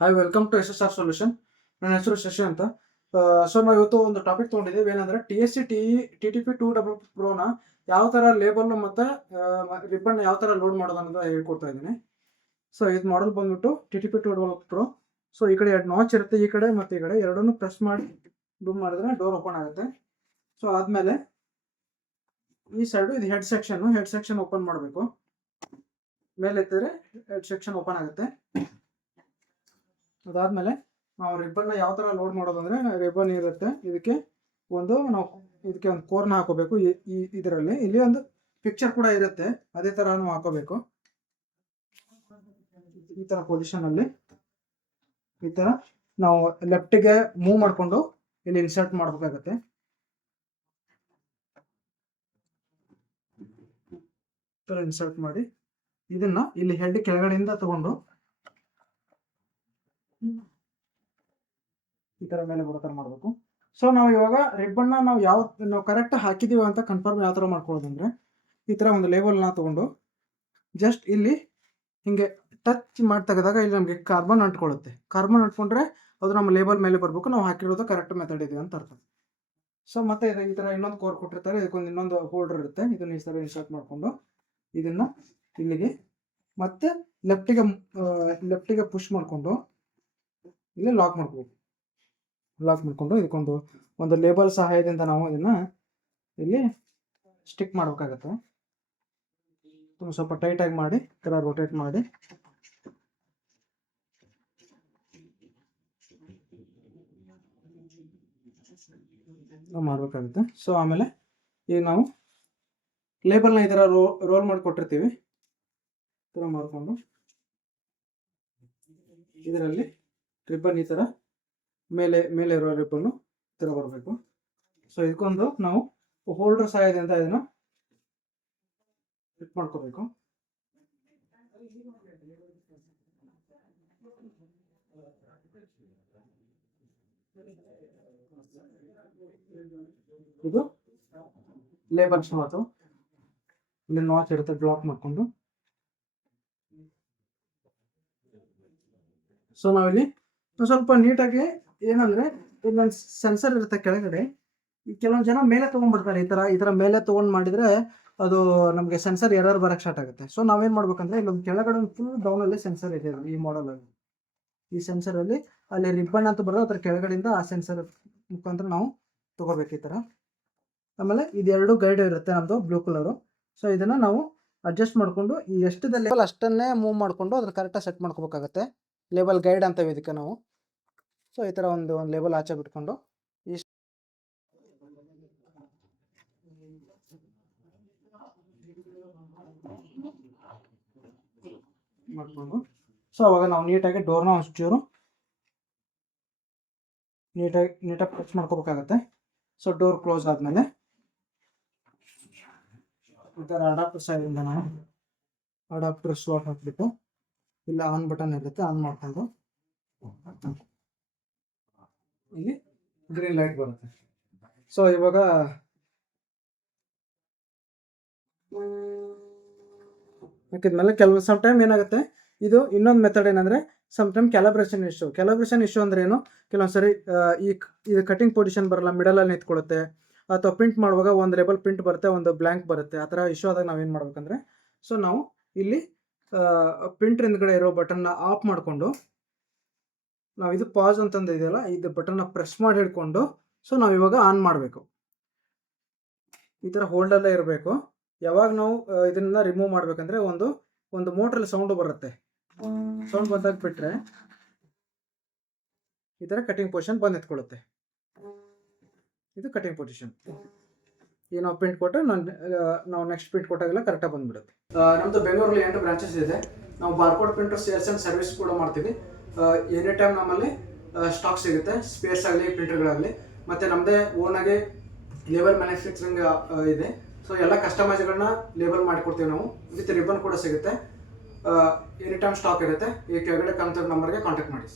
Hi, welcome to SSR solution. ನನ್ನ ಹೆಸರು ಶಶಿ ಅಂತ. ಸೊ ನಾವು ಇವತ್ತು ಒಂದು ಟಾಪಿಕ್ ತೊಗೊಂಡಿದ್ದೀವಿ. ಏನಂದ್ರೆ TSC TTP 2 ಪ್ರೋನ ಯಾವ ಥರ ಲೇಬಲ್ ಮತ್ತು ರಿಬ್ಬನ್ ಯಾವ ಥರ ಲೋಡ್ ಮಾಡೋದು ಅನ್ನೋದು ಹೇಳ್ಕೊಡ್ತಾ ಇದ್ದೀನಿ. ಸೊ ಇದು ಮಾಡಲ್ ಬಂದ್ಬಿಟ್ಟು TTP 2 ಪ್ರೋ. ಸೊ ಈ ಕಡೆ 2 ನಾಚ್ ಇರುತ್ತೆ, ಈ ಕಡೆ ಮತ್ತು ಈ ಕಡೆ ಎರಡನ್ನೂ ಪ್ರೆಸ್ ಮಾಡಿ ಬೂಮ್ ಮಾಡಿದ್ರೆ ಡೋರ್ ಓಪನ್ ಆಗುತ್ತೆ. ಸೊ ಆದಮೇಲೆ ಈ ಸೈಡು ಇದು ಹೆಡ್ ಸೆಕ್ಷನ್ ಓಪನ್ ಮಾಡಬೇಕು. ಮೇಲೆ ಎತ್ತಿದ್ರೆ ಹೆಡ್ ಸೆಕ್ಷನ್ ಓಪನ್ ಆಗುತ್ತೆ. ಅದಾದಮೇಲೆ ನಾವು ರಿಬ್ಬನ್ನ ಯಾವ ಥರ ಲೋಡ್ ಮಾಡೋದು ಅಂದರೆ, ರಿಬ್ಬನ್ ಇರುತ್ತೆ, ಇದಕ್ಕೆ ಒಂದು ಕೋರ್ನ ಹಾಕೋಬೇಕು. ಇದರಲ್ಲಿ ಇಲ್ಲಿ ಒಂದು ಪಿಕ್ಚರ್ ಕೂಡ ಇರುತ್ತೆ, ಅದೇ ಥರ ನಾವು ಹಾಕೋಬೇಕು. ಈ ಥರ ಪೊಸಿಷನಲ್ಲಿ ಈ ಥರ ನಾವು ಲೆಫ್ಟಿಗೆ ಮೂವ್ ಮಾಡಿಕೊಂಡು ಇಲ್ಲಿ ಇನ್ಸರ್ಟ್ ಮಾಡಬೇಕಾಗತ್ತೆ. ಈ ಥರ ಇನ್ಸರ್ಟ್ ಮಾಡಿ ಇದನ್ನ ಇಲ್ಲಿ ಹೆಡ್ ಕೆಳಗಡೆಯಿಂದ ತಗೊಂಡು ಈ ತರ ಮೇಲೆ ಬರೋ ಥರ ಮಾಡಬೇಕು. ಸೊ ನಾವು ಇವಾಗ ರಿಬ್ಬನ್ನ ನಾವು ಕರೆಕ್ಟ್ ಹಾಕಿದೀವಿ ಅಂತ ಕನ್ಫರ್ಮ್ ಯಾವ ಥರ ಮಾಡ್ಕೊಳ್ಳೋದಂದ್ರೆ, ಈ ಥರ ಒಂದು ಲೇಬಲ್ನ ತಗೊಂಡು ಜಸ್ಟ್ ಇಲ್ಲಿ ಹಿಂಗೆ ಟಚ್ ಮಾಡಿ ತೆಗೆದಾಗ ಇಲ್ಲಿ ನಮಗೆ ಕಾರ್ಬನ್ ಅಂಟ್ಕೊಳ್ಳುತ್ತೆ. ಕಾರ್ಬನ್ ಅಂಟ್ಕೊಂಡ್ರೆ ಅದು ನಮ್ಮ ಲೇಬಲ್ ಮೇಲೆ ಬರಬೇಕು, ನಾವು ಹಾಕಿರೋದು ಕರೆಕ್ಟ್ ಮೆಥಡ್ ಇದೆ ಅಂತ ಅರ್ಥ. ಸೊ ಮತ್ತೆ ಈ ಥರ ಇನ್ನೊಂದು ಕೋರ್ ಕೊಟ್ಟಿರ್ತಾರೆ, ಇದಕ್ಕೊಂದು ಇನ್ನೊಂದು ಹೋಲ್ಡರ್ ಇರುತ್ತೆ. ಇದನ್ನ ಈ ಥರ ಇನ್ಸರ್ಟ್ ಮಾಡಿಕೊಂಡು ಇದನ್ನ ಇಲ್ಲಿಗೆ ಮತ್ತೆ ಲೆಫ್ಟಿಗೆ ಪುಷ್ ಮಾಡಿಕೊಂಡು ಇಲ್ಲಿ ಲಾಕ್ ಮಾಡ್ಕೊಂಡು ಇದಕ್ಕೊಂದು ಲೇಬಲ್ ಸಹಾಯದಿಂದ ನಾವು ಇದನ್ನ ಇಲ್ಲಿ ಸ್ಟಿಕ್ ಮಾಡಬೇಕಾಗತ್ತೆ. ಸ್ವಲ್ಪ ಟೈಟಾಗಿ ಮಾಡಿ ಈ ಥರ ರೊಟೇಟ್ ಮಾಡಿ ಮಾಡಬೇಕಾಗುತ್ತೆ. ಸೊ ಆಮೇಲೆ ಈಗ ನಾವು ಲೇಬಲ್ನ ಈ ಥರ ರೋಲ್ ಮಾಡಿ ಕೊಟ್ಟಿರ್ತೀವಿ. ಈ ಥರ ಮಾಡಿಕೊಂಡು ಇದರಲ್ಲಿ ರಿಬ್ಬನ್ ಈ ಥರ ಮೇಲೆ ಇರೋ ರಿಬ್ಬನ್ನು ಈ ಥರ ಬರಬೇಕು. ಸೊ ಇದಕ್ಕೊಂದು ನಾವು ಹೋಲ್ಡರ್ ಸಹಾಯದಿಂದ ಇದನ್ನು ಫಿಟ್ ಮಾಡ್ಕೋಬೇಕು. ಇದು ಲೇಬಲ್ ಮಾತು ಇಲ್ಲಿ ನಾಚ್ ಇರುತ್ತೆ, ಬ್ಲಾಕ್ ಮಾಡಿಕೊಂಡು. ಸೊ ನಾವಿಲ್ಲಿ ಸ್ವಲ್ಪ ನೀಟಾಗಿ ಏನಂದ್ರೆ ಇಲ್ಲೊಂದು ಸೆನ್ಸರ್ ಇರುತ್ತೆ ಕೆಳಗಡೆ. ಈ ಕೆಲವೊಂದು ಜನ ಮೇಲೆ ತೊಗೊಂಡ್ಬಿಡ್ತಾರೆ, ಈ ಥರ ಮೇಲೆ ತೊಗೊಂಡು ಮಾಡಿದರೆ ಅದು ನಮಗೆ ಸೆನ್ಸರ್ ಎರರ್ ಬರೋಕ್ಕೆ ಸ್ಟಾರ್ಟ್ ಆಗುತ್ತೆ. ಸೊ ನಾವೇನು ಮಾಡ್ಬೇಕಂದ್ರೆ ಇಲ್ಲೊಂದು ಕೆಳಗಡೆ ಒಂದು ಫುಲ್ ಡೌನಲ್ಲಿ ಸೆನ್ಸರ್ ಇದೆ ಈ ಮಾಡಲಲ್ಲಿ. ಈ ಸೆನ್ಸರಲ್ಲಿ ಅಲ್ಲಿ ರಿಬ್ಬನ್ ಅಂತ ಬರೋದು, ಅದರ ಕೆಳಗಡೆಯಿಂದ ಆ ಸೆನ್ಸರ್ ಮುಖಾಂತರ ನಾವು ತೊಗೋಬೇಕು ಈ ಥರ. ಆಮೇಲೆ ಇದೆರಡು ಗೈಡ್ ಇರುತ್ತೆ ನಮ್ಮದು ಬ್ಲೂ ಕಲರು. ಸೊ ಇದನ್ನು ನಾವು ಅಡ್ಜಸ್ಟ್ ಮಾಡಿಕೊಂಡು ಈ ಎಷ್ಟಿದೆ ಲೇಬಲ್ ಅಷ್ಟನ್ನೇ ಮೂವ್ ಮಾಡಿಕೊಂಡು ಅದ್ರ ಕರೆಕ್ಟಾಗಿ ಸೆಟ್ ಮಾಡ್ಕೋಬೇಕಾಗತ್ತೆ. ಲೇಬಲ್ ಗೈಡ್ ಅಂತೇವೆ ಇದಕ್ಕೆ ನಾವು. ಸೊ ಈ ಥರ ಒಂದು ಲೇಬಲ್ ಆಚೆ ಬಿಟ್ಕೊಂಡು ಇಷ್ಟು ಮಾಡಿಕೊಂಡು, ಸೊ ಅವಾಗ ನಾವು ನೀಟಾಗಿ ಡೋರ್ನ ಒಂಚೂರು ನೀಟಾಗಿ ಪ್ರೆಸ್ ಮಾಡ್ಕೋಬೇಕಾಗತ್ತೆ. ಸೊ ಡೋರ್ ಕ್ಲೋಸ್ ಆದಮೇಲೆ ಈ ಥರ ಅಡಾಪ್ಟರ್ ಸೈಡಿಂದ ನಾವು ಅಡಾಪ್ಟರ್ ಸ್ಲಾಟ್ ಹಾಕ್ಬಿಟ್ಟು ಇಲ್ಲ ಆನ್ ಬಟನ್ ಇರುತ್ತೆ, ಆನ್ ಮಾಡ್ಕೊಂಡು ಇಲ್ಲಿ ಗ್ರೀನ್ ಲೈಟ್ ಬರುತ್ತೆ. ಸೊ ಇವಾಗ ಹಾಕಿದ್ಮೇಲೆ ಸಮ್ ಟೈಮ್ ಏನಾಗುತ್ತೆ, ಇದು ಇನ್ನೊಂದು ಮೆಥಡ್ ಏನಂದರೆ, ಸಮ್ ಟೈಮ್ ಕ್ಯಾಲಿಬ್ರೇಷನ್ ಇಶ್ಯೂ ಅಂದ್ರೆ ಏನು, ಕೆಲವೊಂದ್ಸರಿ ಇದು ಕಟಿಂಗ್ ಪೊಸಿಷನ್ ಬರಲ್ಲ, ಮಿಡಲಲ್ಲಿ ನಿಂತ್ಕೊಳ್ಳುತ್ತೆ, ಅಥವಾ ಪ್ರಿಂಟ್ ಮಾಡುವಾಗ ಒಂದು ಲೇಬಲ್ ಪ್ರಿಂಟ್ ಬರುತ್ತೆ, ಒಂದು ಬ್ಲ್ಯಾಂಕ್ ಬರುತ್ತೆ. ಆ ಥರ ಇಶ್ಯೂ ಆದಾಗ ನಾವೇನು ಮಾಡ್ಬೇಕಂದ್ರೆ, ಸೊ ನಾವು ಇಲ್ಲಿ ಪ್ರಿಂಟರ್ ಹಿಂದ್ಗಡೆ ಇರೋ ಬಟನ್ನ ಆಫ್ ಮಾಡಿಕೊಂಡು ನಾವು ಇದು ಪಾಸ್ ಅಂತಂದು ಇದೆಯಲ್ಲ, ಇದು ಬಟನ್ನ ಪ್ರೆಸ್ ಮಾಡಿ ಹಿಡ್ಕೊಂಡು ಸೊ ನಾವು ಇವಾಗ ಆನ್ ಮಾಡಬೇಕು. ಈ ಥರ ಹೋಲ್ಡಲ್ಲೇ ಇರಬೇಕು. ಯಾವಾಗ ನಾವು ಇದನ್ನ ರಿಮೂವ್ ಮಾಡ್ಬೇಕಂದ್ರೆ ಒಂದು ಮೋಟ್ರಲ್ಲಿ ಸೌಂಡು ಬರುತ್ತೆ. ಸೌಂಡ್ ಬಂದಾಗ ಬಿಟ್ಟರೆ ಈ ಥರ ಕಟಿಂಗ್ ಪೊಸಿಷನ್ ಬಂದು ಎತ್ಕೊಳ್ಳುತ್ತೆ. ಇದು ಕಟಿಂಗ್ ಪೊಸಿಷನ್. ಈಗ ನಾವು ಪ್ರಿಂಟ್ ಕೊಟ್ಟರೆ ನಾವು ನೆಕ್ಸ್ಟ್ ಪ್ರಿಂಟ್ ಕೊಟ್ಟಾಗೆಲ್ಲ ಕರೆಕ್ಟಾಗಿ ಬಂದ್ಬಿಡುತ್ತೆ. ನಮ್ಮದು ಬೆಂಗಳೂರಲ್ಲಿ 8 ಬ್ರಾಂಚಸ್ ಇದೆ. ನಾವು barcode printer sales and service ಕೂಡ ಮಾಡ್ತೀವಿ. ಎನಿ ಟೈಮ್ ನಮ್ಮಲ್ಲಿ ಸ್ಟಾಕ್ ಸಿಗುತ್ತೆ, ಸ್ಪೇರ್ಸ್ ಆಗಲಿ ಪ್ರಿಂಟರ್ಗಳಾಗಲಿ. ಮತ್ತು ನಮ್ಮದೇ ಓನಾಗಿ ಲೇಬಲ್ ಮ್ಯಾನುಫ್ಯಾಕ್ಚರಿಂಗ್ ಇದೆ. ಸೊ ಎಲ್ಲ ಕಸ್ಟಮೈಸ್ಗಳನ್ನ ಲೇಬಲ್ ಮಾಡಿಕೊಡ್ತೀವಿ ನಾವು. ವಿತ್ ರಿಬ್ಬನ್ ಕೂಡ ಸಿಗುತ್ತೆ. ಎನಿ ಟೈಮ್ ಸ್ಟಾಕ್ ಇರುತ್ತೆ. ಈ ಕೆಳಗಡೆ ಕಾಂಟ್ಯಾಕ್ಟ್ ನಂಬರ್ಗೆ ಕಾಂಟ್ಯಾಕ್ಟ್ ಮಾಡಿ.